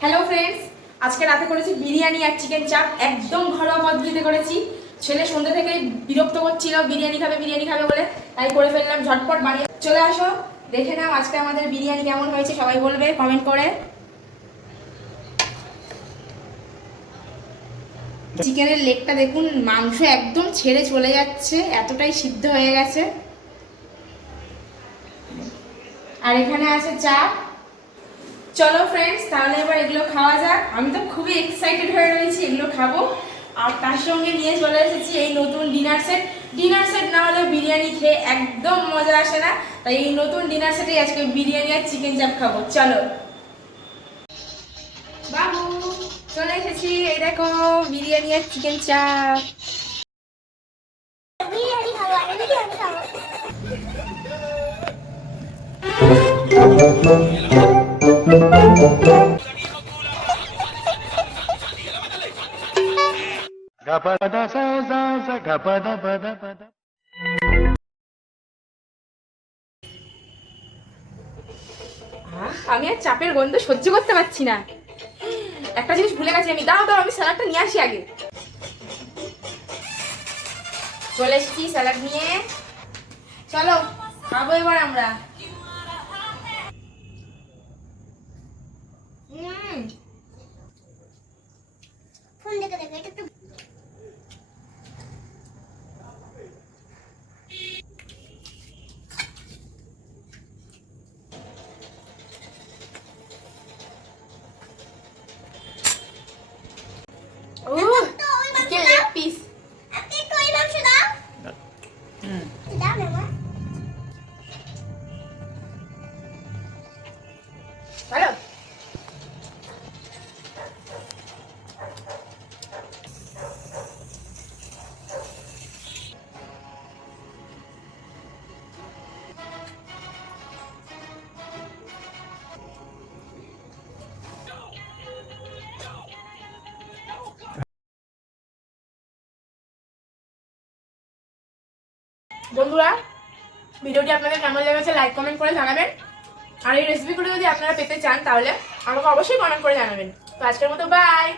Hello friends, আজকে রাতে করেছি বিরিয়ানি আর চিকেন চাপ। একদম ঘরোয়া পদ্ধতিতে করেছি। ছেলে সন্ধ্যা থেকে বিরক্ত করছিল বিরিয়ানি খাবে বলে, তাই করে ফেললাম ঝটপট বানিয়ে। চলে আসো, দেখে নাও আজকে আমাদের বিরিয়ানি কেমন হয়েছে, সবাই বলবে কমেন্ট করে। চিকেনের লেগটা দেখুন, মাংস একদম ছেড়ে চলে যাচ্ছে, এতটাই সিদ্ধ হয়ে গেছে। আর এখানে আছে চাপ। চলো ফ্রেন্ডস, তাহলে এবার এগুলো খাওয়া যাক। আমি তো খুবই এক্সাইটেড হয়ে রয়েছি এগুলো খাবো। আর তার সঙ্গে নিয়ে চলে এসেছি এই নতুন ডিনার সেট না হলে বিরিয়ানি খেয়ে একদম মজা আসে না, তাই এই নতুন ডিনার সেটেই আজকে বিরিয়ানি আর চিকেন চাপ খাবো। চলো বাবু, চলে এসেছি, এই দেখো বিরিয়ানি আর চিকেন চাপ। আমি আর চাপের গন্ধ সহ্য করতে পারছি না। একটা জিনিস ভুলে গেছি আমি, দাও আমি স্যালাডটা নিয়ে আসি আগে। চলে এসেছি স্যালাড নিয়ে, চলো খাবো এবার আমরা। ফোন দেখে দেখে এটা একটু পিস। ভালো। বন্ধুরা, ভিডিওটি আপনাদের কেমন লেগেছে লাইক কমেন্ট করে জানাবেন। আর এই রেসিপিগুলো যদি আপনারা পেতে চান তাহলে আমাকে অবশ্যই কমেন্ট করে জানাবেন। তো আজকের মতো বাই।